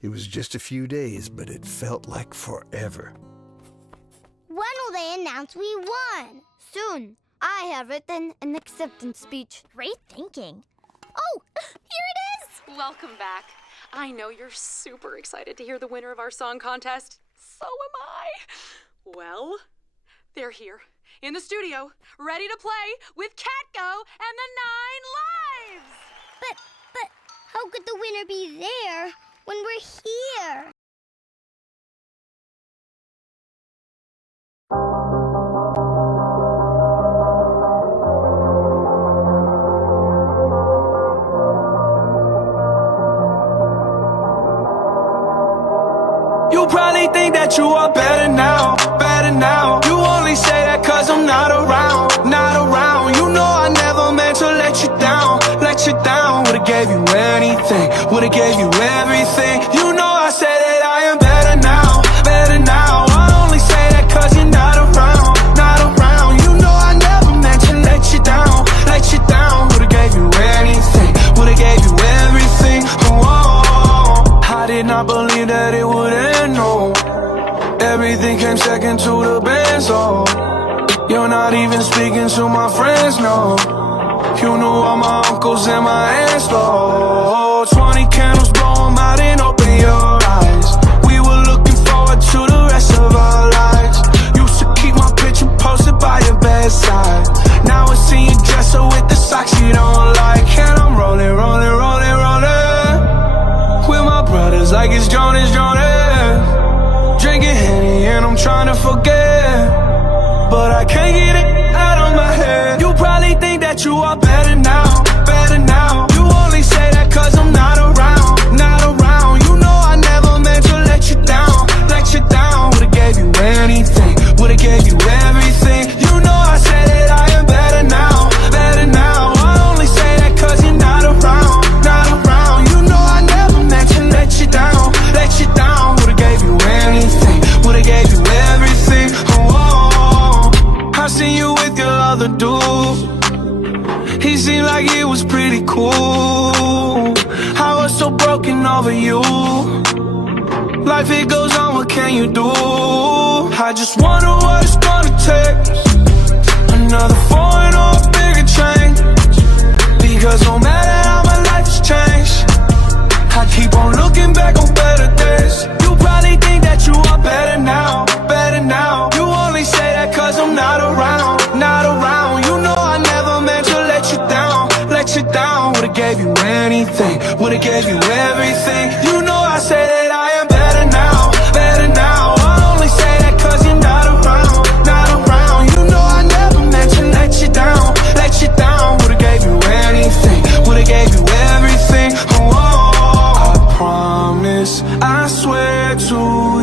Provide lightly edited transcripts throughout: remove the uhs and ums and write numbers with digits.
It was just a few days, but it felt like forever. When will they announce we won? Soon. I have written an acceptance speech. Great thinking. Oh, here it is! Welcome back. I know you're super excited to hear the winner of our song contest. So am I. Well, they're here in the studio, ready to play with Catgo and the 9 Lives. But how could the winner be there when we're here? You probably think that you are better now, better now. You only say that cause I'm not around, not around. You know I never meant to let you down, let you down. Would've gave you anything, would've gave you everything. You know I said that I am better now, better now. I only say that cause you're not around, not around. You know I never meant to let you down, let you down. Would've gave you anything, would've gave you everything. Oh, I did not believe that it would end, no. Everything came second to the band, so you're not even speaking to my friends, no. You knew all my uncles and my aunts, though. 20 candles, blow 'em out and open your eyes. We were looking forward to the rest of our lives. Used to keep my picture posted by your bedside. Now I see you dresser with the socks you don't like. And I'm rolling, rolling, rolling, rolling with my brothers like it's Jonas, Jonas. Drinking Henny and I'm trying to forget, but I can't get it out of my head. You probably think that you are better now, better now. You only say that cause I'm not around, not around. You know I never meant to let you down, let you down. Would've gave you anything, would've gave you everything. You know I said that I am better now, better now. I only say that cause you're not around, not around. You know I never meant to let you down, let you down. Would've gave you anything, would've gave you everything. Oh, I seen you with your other dude. He seemed like he was pretty cool. I was so broken over you. Life it goes on, what can you do? I just wonder what it's gonna take. Another foreign or a bigger change. Because no matter how my life has changed, I keep on looking back on better days. You probably think that you are better now, better now. You only say that cause I'm not around, not around. You know I never meant to let you down, let you down. Would've gave you anything, would've gave you everything. You know I say that I am better now, better now. I only say that cause you're not around, not around. You know I never meant to let you down, let you down. Would've gave you anything, would've gave you everything. Oh, I promise, I swear to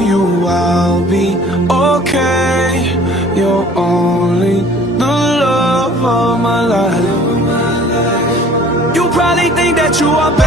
you I'll be okay. You're only the love of my life. You probably think that you are better